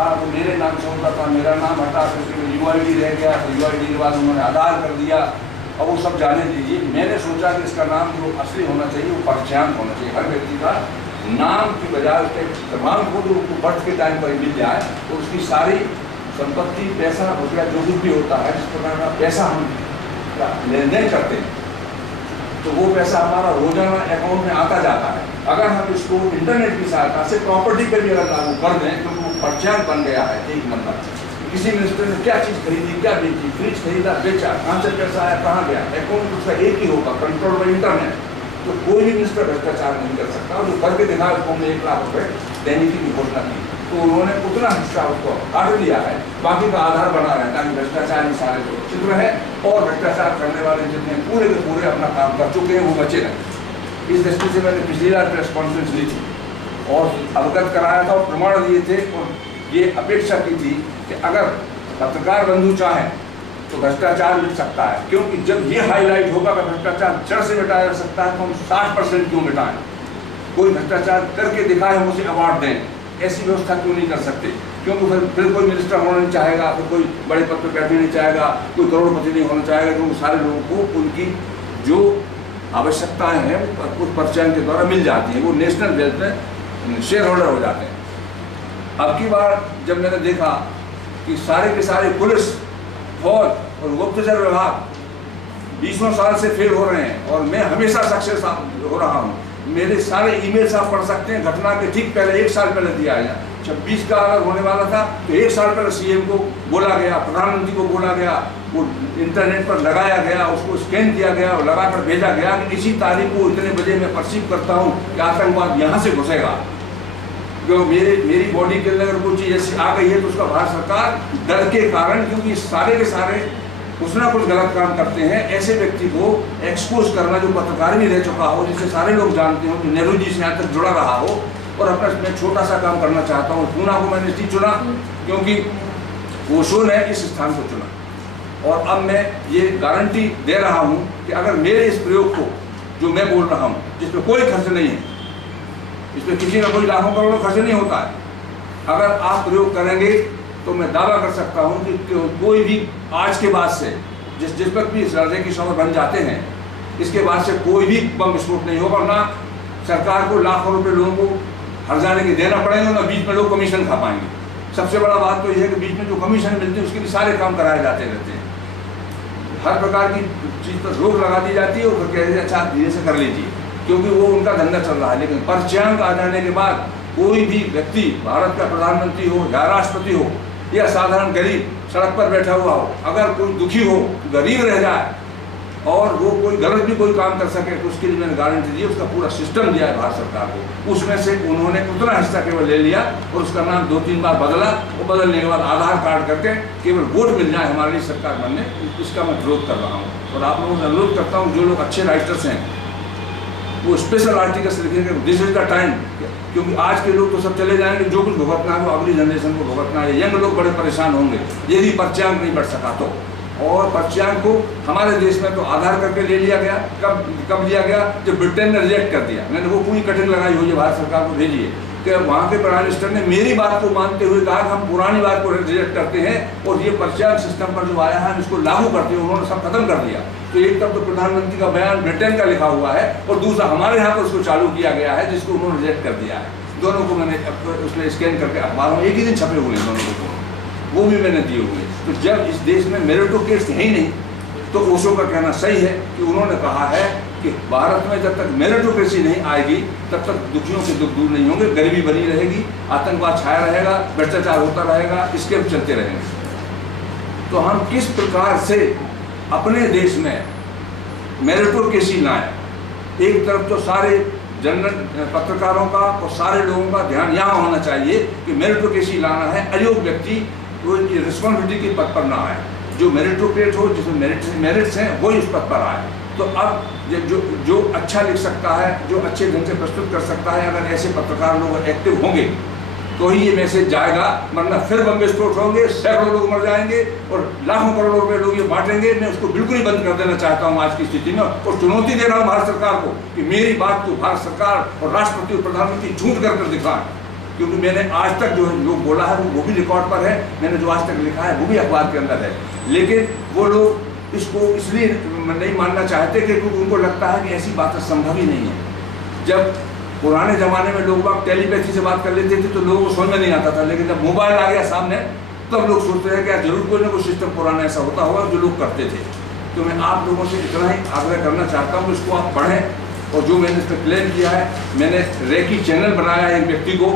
था वो मेरे नाम से होता था, मेरा नाम हटा करके UID रह गया, तो UID के बाद उन्होंने आधार कर दिया। अब वो सब जाने दीजिए। मैंने सोचा कि इसका नाम जो असली होना चाहिए वो परिचयान होना चाहिए। हर व्यक्ति का नाम की बजाय उसके तमाम को जो बर्थ के टाइम पर मिल जाए तो उसकी सारी संपत्ति, पैसा, रुपया जो कुछ भी होता है, जिस प्रकार का पैसा हम लेन देन करते हैं तो वो पैसा हमारा रोजाना अकाउंट में आता जाता है। अगर हम इसको इंटरनेट की सहायता से प्रॉपर्टी पर भी अगर लागू कर दें तो वो परिचयान बन गया है। एक नंबर किसी मिनिस्टर ने क्या चीज़ खरीदी, क्या बेची, फ्रिज खरीदा, बेचा, कहाँ से पैसा आया, कहाँ गया, अकाउंट उसका एक ही होगा, कंट्रोल बाय इंटरनेट। तो कोई भी मिनिस्टर भ्रष्टाचार नहीं कर सकता। और जो करके दिखा उसको हमने 1 लाख रुपए देने की घोषणा की तो उन्होंने उतना हिस्सा उसको काट लिया है, बाकी का आधार बना रहे हैं ताकि भ्रष्टाचार में सारे सुरक्षित रहे और भ्रष्टाचार करने वाले जितने पूरे के पूरे अपना काम कर चुके हैं वो बचे रहें। इस दृष्टि से मैंने पिछली रात प्रेस कॉन्फ्रेंस ली थी और अवगत कराया था और प्रमाण दिए थे और ये अपेक्षा की थी कि अगर पत्रकार बंधु चाहें तो भ्रष्टाचार मिट सकता है, क्योंकि जब ये हाईलाइट होगा कि भ्रष्टाचार जड़ से मिटाया जा सकता है तो हम 60% क्यों मिटाएं। कोई भ्रष्टाचार करके दिखाए, हम उसे अवार्ड दें, ऐसी व्यवस्था क्यों नहीं कर सकते? क्योंकि फिर कोई मिनिस्टर होना नहीं चाहेगा, फिर कोई बड़े पद पर बैठना नहीं चाहेगा, कोई करोड़पति नहीं होना चाहेगा, क्योंकि सारे लोगों को उनकी जो आवश्यकताएं हैं उस परिचयन के द्वारा मिल जाती हैं, वो नेशनल वेल्थ में शेयर होल्डर हो जाते हैं। अब की बार जब मैंने देखा कि सारे के सारे पुलिस, फौज और गुप्तचर विभाग 20 साल से फेल हो रहे हैं और मैं हमेशा सक्सेस हो रहा हूँ। मेरे सारे ईमेल्स आप पढ़ सकते हैं, घटना के ठीक पहले 1 साल पहले दिया गया। 26 का अगर होने वाला था तो 1 साल पहले CM को बोला गया, प्रधानमंत्री को बोला गया, वो इंटरनेट पर लगाया गया, उसको स्कैन किया गया और लगाकर भेजा गया कि इसी तारीख को इतने बजे मैं परसीव करता हूँ कि आतंकवाद यहाँ से घुसेगा। जो मेरी बॉडी के अंदर अगर कोई चीज़ ऐसी आ गई है तो उसका भारत सरकार डर के कारण, क्योंकि सारे के सारे कुछ ना कुछ गलत काम करते हैं, ऐसे व्यक्ति को एक्सपोज करना जो पत्रकार भी रह चुका हो, जिसे सारे लोग जानते हो, जो नेहरू जी से यहाँ तक जुड़ा रहा हो और अपना मैं छोटा सा काम करना चाहता हूँ। पूना को मैंने इसलिए चुना क्योंकि ओशो ने इस स्थान को चुना और अब मैं ये गारंटी दे रहा हूँ कि अगर मेरे इस प्रयोग को जो मैं बोल रहा हूँ, जिसमें कोई खर्च नहीं है, इसमें किसी का कोई लाखों करोड़ों खर्च नहीं होता है, अगर आप प्रयोग करेंगे तो मैं दावा कर सकता हूं कि कोई भी आज के बाद से जिस वक्त भी इस राज्य की शौर्य बन जाते हैं, इसके बाद से कोई भी बम विस्फोट नहीं होगा, ना सरकार को लाखों रुपए लोगों को हर जाने के देना पड़ेगा, ना बीच में लोग कमीशन खा पाएंगे। सबसे बड़ा बात तो यह है कि बीच में जो कमीशन मिलती है उसके लिए सारे काम कराए जाते रहते हैं। हर प्रकार की चीज़ पर रोक लगा दी जाती है और फिर कहते हैं अच्छा धीरे से कर लीजिए, क्योंकि वो उनका धंधा चल रहा है। लेकिन परिचयांक आ जाने के बाद कोई भी व्यक्ति, भारत का प्रधानमंत्री हो या राष्ट्रपति हो या साधारण गरीब सड़क पर बैठा हुआ हो, अगर कोई दुखी हो, गरीब रह जाए और वो कोई गलत भी कोई काम कर सके तो उसके लिए मैंने गारंटी दी, उसका पूरा सिस्टम दिया है भारत सरकार को। उसमें से उन्होंने उतना हिस्सा केवल ले लिया और उसका नाम 2-3 बार बदला और बदलने के बाद आधार कार्ड करके केवल वोट मिल जाए हमारे लिए सरकार बनने, इसका मैं विरोध कर रहा हूँ। और आप लोगों से अनुरोध करता हूँ, जो लोग अच्छे राइटर्स हैं वो स्पेशल आर्टिकल्स लिखेंगे, दिस इज द टाइम, क्योंकि आज के लोग तो सब चले जाएंगे, जो कुछ भुगतना है वो अगली जनरेशन को भुगतना है। यंग लोग बड़े परेशान होंगे यदि परिचयांक नहीं बढ़ सका तो। और परिचयांक को हमारे देश में तो आधार करके ले लिया गया, कब लिया गया? जब ब्रिटेन ने रिजेक्ट कर दिया। मैंने वो पूरी कटिंग लगाई हुई है भारत सरकार को भेजिए कि वहाँ के प्राइम मिनिस्टर ने मेरी बात को मानते हुए कहा कि हम पुरानी बात को रिजेक्ट करते हैं और ये परिचयांक सिस्टम पर जो आया है हम इसको लागू करते हैं। उन्होंने सब खत्म कर दिया। तो एक तरफ तो प्रधानमंत्री का बयान ब्रिटेन का लिखा हुआ है और दूसरा हमारे यहाँ पर उसको चालू किया गया है जिसको उन्होंने रिजेक्ट कर दिया है। दोनों को मैंने उसमें स्कैन करके अखबारों में एक ही दिन छपे हुए हैं दोनों को, वो भी मैंने दिए हुए। तो जब इस देश में मेरिटोक्रेसी है ही नहीं तो ओशो का कहना सही है कि उन्होंने कहा है कि भारत में जब तक मेरिटोक्रेसी नहीं आएगी तब तक दुखियों के दुख दूर नहीं होंगे, गरीबी बनी रहेगी, आतंकवाद छाया रहेगा, भ्रष्टाचार होता रहेगा, स्कैम चलते रहेंगे। तो हम किस प्रकार से अपने देश में मेरिटोक्रेसी लाएं? एक तरफ तो सारे जनरल पत्रकारों का और सारे लोगों का ध्यान यहाँ होना चाहिए कि मेरिटोक्रेसी लाना है, अयोग्य व्यक्ति वो रिस्पॉन्सिबिलिटी के पद पर ना आए, जो मेरिटोक्रेट हो, जिसमें मेरिट्स हैं वही उस पद पर आए। तो अब जो अच्छा लिख सकता है, जो अच्छे ढंग से प्रस्तुत कर सकता है, अगर ऐसे पत्रकार लोग एक्टिव होंगे तो ही ये मैसेज जाएगा, वरना फिर बम विस्फोट होंगे, सैकड़ों लोग मर जाएंगे और लाखों करोड़ों रुपए लोग ये बांटेंगे। मैं उसको बिल्कुल ही बंद कर देना चाहता हूँ आज की स्थिति में और चुनौती दे रहा हूँ भारत सरकार को कि मेरी बात को भारत सरकार और राष्ट्रपति और प्रधानमंत्री झूठ कर दिखाएं क्योंकि मैंने आज तक जो लोग बोला है वो भी रिकॉर्ड पर है, मैंने जो आज तक लिखा है वो भी अखबार के अंदर है। लेकिन वो लोग इसको इसलिए नहीं मानना चाहते कि क्योंकि उनको लगता है कि ऐसी बात संभव ही नहीं है। जब पुराने ज़माने में लोग बाग टेलीपैथी से बात कर लेते थे तो लोगों को समझ में नहीं आता था, लेकिन जब मोबाइल आ गया सामने तब लोग सोचते हैं कि यार जरूर कोई ना कोई सिस्टम पुराना ऐसा होता होगा जो लोग करते थे। तो मैं आप लोगों से इतना ही आग्रह करना चाहता हूँ, इसको आप पढ़ें। और जो मैंने इस पर क्लेम किया है, मैंने रेकी चैनल बनाया है एक व्यक्ति को,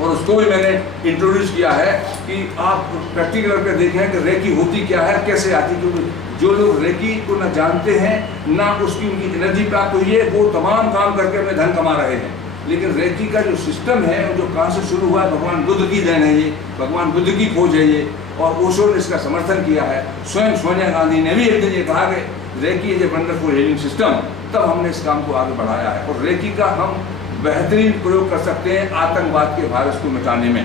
और उसको भी मैंने इंट्रोड्यूस किया है कि आप प्रैक्टिकल करके देखें कि रेकी होती क्या है, कैसे आती। क्योंकि जो लोग रेकी को ना जानते हैं ना उसकी उनकी एनर्जी प्राप्त हुई है, वो तमाम काम करके अपने धन कमा रहे हैं। लेकिन रेकी का जो सिस्टम है जो कहाँ से शुरू हुआ है, भगवान बुद्ध की देन है ये, भगवान बुद्ध की खोज है ये, और ओशो ने इसका समर्थन किया है। स्वयं सोनिया गांधी ने भी एक दिन ये कहा कि reiki is a wonderful healing system, तब हमने इस काम को आगे बढ़ाया है। और रेकी का हम बेहतरीन प्रयोग कर सकते हैं आतंकवाद के वायरस को मिटाने में,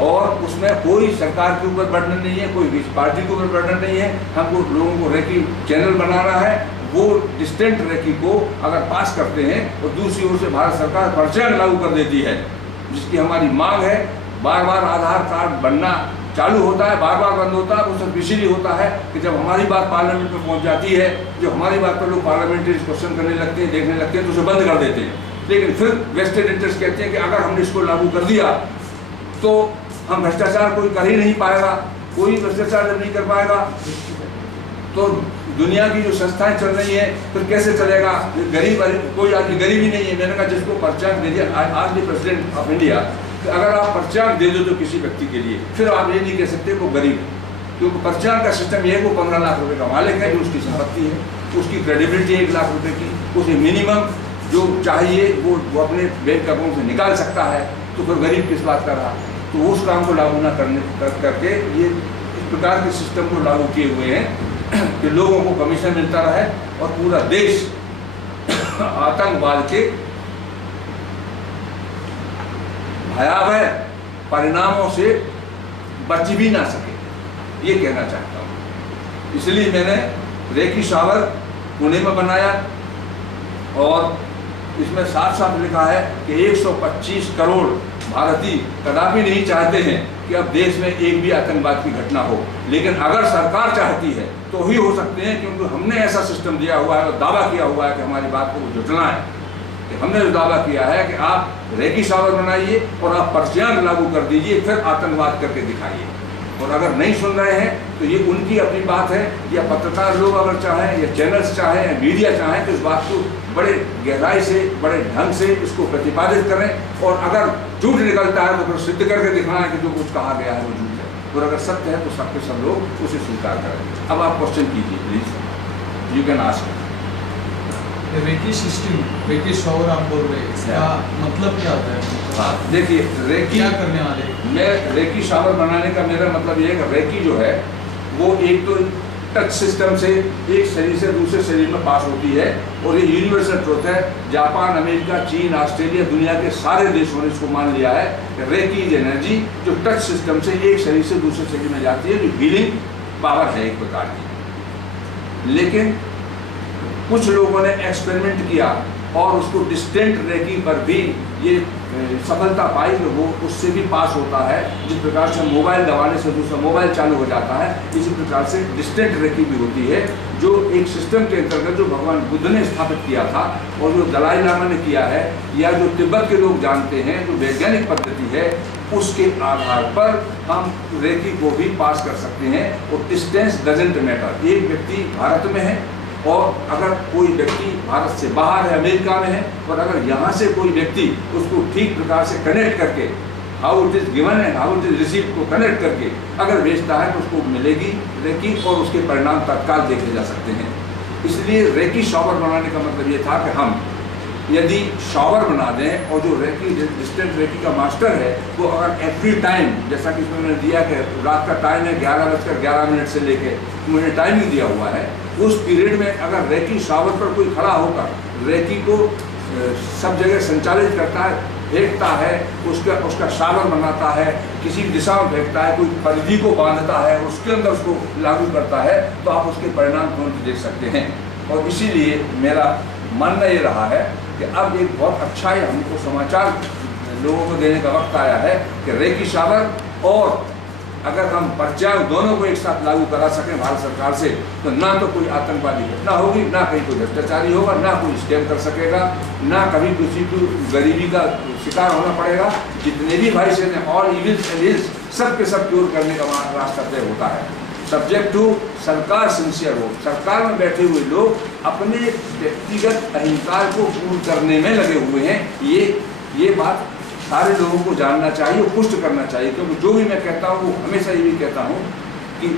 और उसमें कोई सरकार के ऊपर बर्डन नहीं है, कोई पार्टी के ऊपर बर्डन नहीं है। हमको लोगों को रेकी चैनल बनाना है, वो डिस्टेंट रेकी को अगर पास करते हैं और दूसरी ओर से भारत सरकार पर्चा लागू कर देती है, जिसकी हमारी मांग है। बार बार आधार कार्ड बनना चालू होता है, बार बार बंद होता है। वो सब इसीलिए होता है कि जब हमारी बात पार्लियामेंट में पहुंच जाती है, जो हमारी बात पर लोग पार्लियामेंट्री क्वेश्चन करने लगते हैं, देखने लगते हैं, तो उसे बंद कर देते हैं। लेकिन फिर वेस्टेड इंटरेस्ट कहते हैं कि अगर हमने इसको लागू कर दिया तो हम भ्रष्टाचार कोई कर ही नहीं पाएगा, कोई भ्रष्टाचार जब नहीं कर पाएगा तो दुनिया की जो संस्थाएं चल रही हैं फिर कैसे चलेगा। गरीब कोई आदमी गरीब ही नहीं है। मैंने कहा जिसको पर्चा दे दिया, आज भी प्रेसिडेंट ऑफ इंडिया, अगर आप पर्चा दे दो तो किसी व्यक्ति के लिए, फिर आप ये नहीं कह सकते वो गरीब है, क्योंकि पर्चा का सिस्टम ये है वो 15 लाख रुपए का मालिक है, जो उसकी संपत्ति है, उसकी क्रेडिबिलिटी है 1 लाख रुपए की, उसे मिनिमम जो चाहिए वो अपने बैंक अकाउंट से निकाल सकता है, तो फिर गरीब किस बात का रहा। तो उस काम को लागू ना करके ये इस प्रकार के सिस्टम को लागू किए हुए हैं कि लोगों को कमीशन मिलता रहे और पूरा देश आतंकवाद के भयावह परिणामों से बच भी ना सके, ये कहना चाहता हूँ। इसलिए मैंने रेकी शावर पुणे में बनाया, और इसमें साफ साफ लिखा है कि 125 करोड़ भारतीय कदापि नहीं चाहते हैं कि अब देश में एक भी आतंकवाद की घटना हो, लेकिन अगर सरकार चाहती है तो ही हो सकते हैं, क्योंकि हमने ऐसा सिस्टम दिया हुआ है और दावा किया हुआ है कि हमारी बात को जुटना है। कि हमने जो दावा किया है कि आप रेकी शावर बनाइए और आप पर्चियां लागू कर दीजिए, फिर आतंकवाद करके दिखाइए। और अगर नहीं सुन रहे हैं तो ये उनकी अपनी बात है, या पत्रकार लोग अगर चाहें, या चैनल्स चाहें, या मीडिया चाहें, तो इस बात को बड़े गहराई से, बड़े ढंग से इसको प्रतिपादित करें। और अगर झूठ निकलता है तो फिर सिद्ध करके दिखाना है कि जो कुछ कहा गया है वो झूठ है, और अगर सत्य है तो सब लोग उसे स्वीकार करें। अब आप क्वेश्चन कीजिए please, you can ask. Reiki system, reiki shower आप बोल रहे हैं, इसका मतलब क्या होता है? हाँ देखिए, रेकी क्या करने वाले? मैं रेकी शावर बनाने का मेरा मतलब ये है कि रेकी जो है वो एक तो टच सिस्टम से एक शरीर से दूसरे शरीर में पास होती है, और ये यूनिवर्सल ट्रुथ है। जापान, अमेरिका, चीन, ऑस्ट्रेलिया, दुनिया के सारे देशों ने इसको मान लिया है कि रेकी इज एनर्जी जो टच सिस्टम से एक शरीर से दूसरे शरीर में जाती है, जो हीलिंग पावर है एक प्रकार की। लेकिन कुछ लोगों ने एक्सपेरिमेंट किया और उसको डिस्टेंट रेकी पर भी ये सफलता पाई कि वो उससे भी पास होता है। जिस प्रकार से मोबाइल दबाने से दूसरा मोबाइल चालू हो जाता है, इसी प्रकार से डिस्टेंट रेकी भी होती है, जो एक सिस्टम के अंतर्गत जो भगवान बुद्ध ने स्थापित किया था और जो दलाई लामा ने किया है, या जो तिब्बत के लोग जानते हैं, जो वैज्ञानिक पद्धति है, उसके आधार पर हम रेकी को भी पास कर सकते हैं। और डिस्टेंस डजंट मैटर। एक व्यक्ति भारत में है और अगर कोई व्यक्ति भारत से बाहर है, अमेरिका में है, और अगर यहाँ से कोई व्यक्ति उसको ठीक प्रकार से कनेक्ट करके, how it is given and how it is receive को कनेक्ट करके अगर भेजता है तो उसको मिलेगी रेकी, और उसके परिणाम तत्काल देखे जा सकते हैं। इसलिए रेकी शावर बनाने का मतलब ये था कि हम यदि शावर बना दें, और जो रेकी डिस्टेंट रेकी का मास्टर है वो अगर एवरी टाइम, जैसा कि इसमें मैंने दिया कि रात का टाइम है 11:11 से लेके मैंने टाइमिंग दिया हुआ है, उस पीरियड में अगर रेकी शावर पर कोई खड़ा होकर रेकी को सब जगह संचालित करता है, फेंकता है, उसका शावर बनाता है, किसी दिशा में फेंकता है, कोई परिधि को बांधता है, उसके अंदर उसको लागू करता है, तो आप उसके परिणाम तुरंत देख सकते हैं। और इसीलिए मेरा मानना ये रहा है कि अब एक बहुत अच्छा ही हमको समाचार लोगों को देने का वक्त आया है कि रेकी शावर और अगर हम पर्चांग दोनों को एक साथ लागू करा सकें भारत सरकार से, तो ना तो कोई आतंकवादी घटना होगी, ना कहीं कोई भ्रष्टाचारी होगा, ना कोई स्कैम कर सकेगा, ना कभी किसी को गरीबी का शिकार होना पड़ेगा। जितने भी भाई से ऑल इविल्स एंड इल्स सब के सब क्योर करने का रास्ता तय होता है, सब्जेक्ट टू सरकार सिंसियर हो। सरकार में बैठे हुए लोग अपने व्यक्तिगत अहंकार को पूर्ण करने में लगे हुए हैं। ये बात सारे लोगों को जानना चाहिए और पुष्ट करना चाहिए, क्योंकि जो भी मैं कहता हूँ वो हमेशा ये भी कहता हूँ कि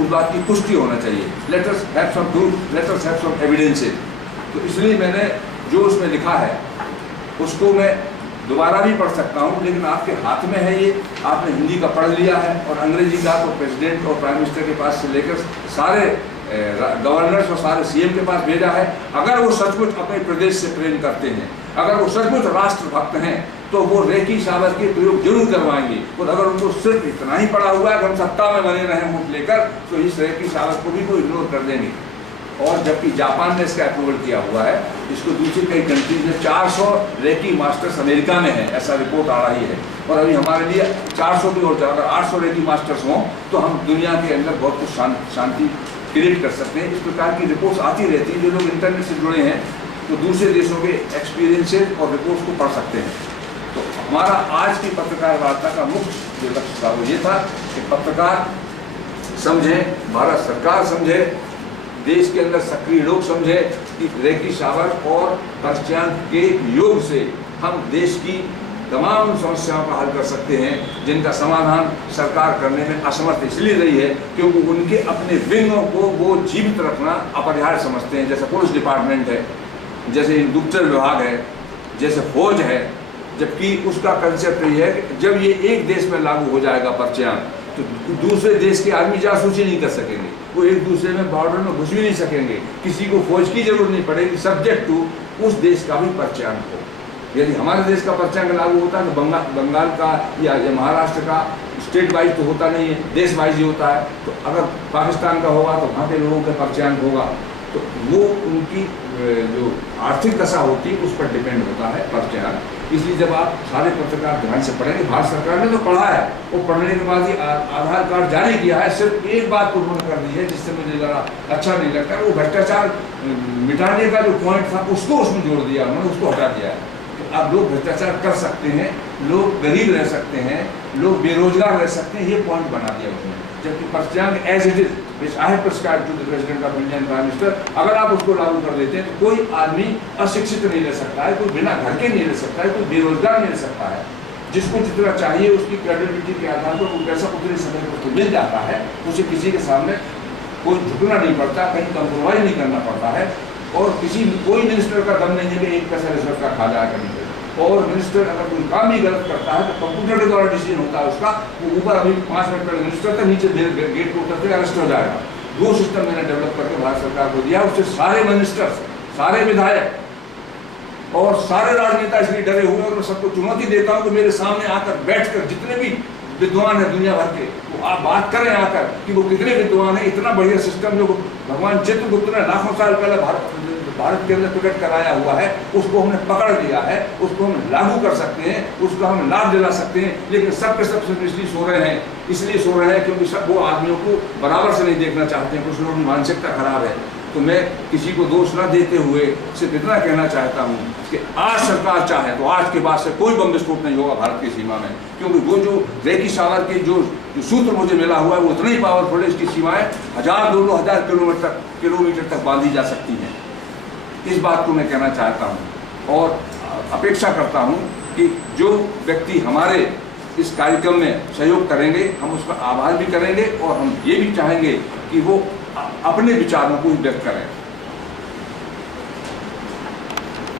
उस बात की पुष्टि होना चाहिए। Let us have some proof, let us have some evidences. तो इसलिए मैंने जो उसमें लिखा है उसको मैं दोबारा भी पढ़ सकता हूँ, लेकिन आपके हाथ में है ये, आपने हिंदी का पढ़ लिया है और अंग्रेजी का तो प्रेसिडेंट और प्राइम मिनिस्टर के पास से लेकर सारे गवर्नर्स और सारे सीएम के पास भेजा है। अगर वो सचमुच अपने प्रदेश से प्रेम करते हैं, अगर वो सचमुच राष्ट्रभक्त हैं, तो वो रेकी शावर के प्रयोग जरूर करवाएंगे। और अगर उनको सिर्फ इतना ही पड़ा हुआ है कि हम सत्ता में बने रहें मुठ लेकर, तो इस रेकी शावर को भी वो इग्नोर कर देंगे। और जबकि जापान ने इसका अप्रूवल किया हुआ है, इसको दूसरी कई कंट्रीज में 400 रेकी मास्टर्स अमेरिका में है, ऐसा रिपोर्ट आ रही है। और अभी हमारे लिए 400 भी और अगर 800 रेकी मास्टर्स हों तो हम दुनिया के अंदर बहुत कुछ शांति क्रिएट कर सकते हैं। इस प्रकार की रिपोर्ट्स आती रहती हैं। जो लोग इंटरनेट से जुड़े हैं तो दूसरे देशों के एक्सपीरियंसेस और रिपोर्ट्स को पढ़ सकते हैं। तो हमारा आज की पत्रकार वार्ता का मुख्य जो लक्ष्य था वो ये था कि पत्रकार समझे, भारत सरकार समझे, देश के अंदर सक्रिय लोग समझे कि रेकी शावर और पर्चांग के योग से हम देश की तमाम समस्याओं का हल कर सकते हैं, जिनका समाधान सरकार करने में असमर्थ इसलिए रही है क्योंकि उनके अपने विंगों को वो जीवित रखना अपरिहार्य समझते हैं। जैसे पुलिस डिपार्टमेंट है, जैसे गुप्तचर विभाग है, जैसे फौज है, जबकि उसका कंसेप्ट ये है कि जब ये एक देश में लागू हो जाएगा पर्चांग, तो दूसरे देश के आदमी जासूसी नहीं कर सकेंगे, वो एक दूसरे में बॉर्डर में घुस भी नहीं सकेंगे, किसी को फौज की जरूरत नहीं पड़ेगी, सब्जेक्ट टू उस देश का भी पर्चांग हो। यदि हमारे देश का पर्चांग लागू होता है तो बंगाल का या महाराष्ट्र का स्टेट वाइज तो होता नहीं है, देश वाइज ही होता है। तो अगर पाकिस्तान का होगा तो वहाँ के लोगों का पर्चांग होगा, तो वो उनकी जो आर्थिक दशा होती है उस पर डिपेंड होता है पर्चांग। इसलिए जब आप सारे पत्रकार ध्यान से पढ़ेंगे, भारत सरकार ने तो पढ़ा है, वो पढ़ने के बाद ही आधार कार्ड जारी किया है। सिर्फ एक बात को उन्होंने कर दी है जिससे मुझे ज़रा अच्छा नहीं लगता, वो भ्रष्टाचार मिटाने का जो पॉइंट था उसको उसमें जोड़ दिया उन्होंने, उसको हटा दिया है। तो अब लोग भ्रष्टाचार कर सकते हैं, लोग गरीब रह सकते हैं, लोग बेरोजगार रह सकते हैं, ये पॉइंट बना दिया उन्होंने। जबकि पर्चांग as it is which I have prescribed to the President of India and Prime Minister, अगर आप उसको लागू कर देते हैं तो कोई आदमी अशिक्षित नहीं रह सकता है, कोई बिना घर के नहीं रह सकता है, कोई बेरोजगार नहीं रह सकता है। जिसको जितना चाहिए उसकी क्रेडिबिलिटी के आधार पर वो पैसा उतने समय पर तो मिल जाता है, उसे किसी के सामने कोई झुकना नहीं पड़ता, कहीं कंप्रोमाइज नहीं करना पड़ता है। और कोई मिनिस्टर का दम नहीं है कि एक पैसा रिश्वत का खा जाए कहीं। और मिनिस्टर अगर कोई काम ही गलत करता है तो कंप्यूटर के द्वारा डिसीजन होता है उसका, वो ऊपर अभी 5 मिनट पहले मिनिस्टर तक नीचे गेट पर उतरते अरेस्ट हो जाएगा। 2 सिस्टम मैंने डेवलप करके भारत सरकार को दिया, उससे सारे मिनिस्टर्स, सारे विधायक और सारे राजनेता इसलिए डरे हुए। और मैं सबको चुनौती देता हूँ कि मेरे सामने आकर बैठकर जितने भी विद्वान है दुनिया भर के, वो आप बात करें आकर कि वो कितने विद्वान है। इतना बढ़िया सिस्टम जो भगवान चित्रगुप्त ने लाखों साल पहले भारत के अंदर प्रकट कराया हुआ है, उसको हमने पकड़ लिया है, उसको हम लागू कर सकते हैं, उसको हम लाभ दिला सकते हैं। लेकिन सब के सब इसलिए सो रहे हैं क्योंकि सब वो आदमियों को बराबर से नहीं देखना चाहते हैं। कुछ लोगों की मानसिकता खराब है। तो मैं किसी को दोष न देते हुए सिर्फ इतना कहना चाहता हूँ कि आज सरकार चाहे तो आज के बाद से कोई बम विस्फोट नहीं होगा भारत की सीमा में, क्योंकि वो जो रेकी शावर के जो सूत्र मुझे मिला हुआ है वो उतना ही पावरफुल है। इसकी सीमाएँ 1000-2000 किलोमीटर तक बांधी जा सकती हैं। इस बात को मैं कहना चाहता हूँ और अपेक्षा करता हूँ कि जो व्यक्ति हमारे इस कार्यक्रम में सहयोग करेंगे हम उसका आभार भी करेंगे और हम ये भी चाहेंगे कि वो अपने विचारों को व्यक्त करें।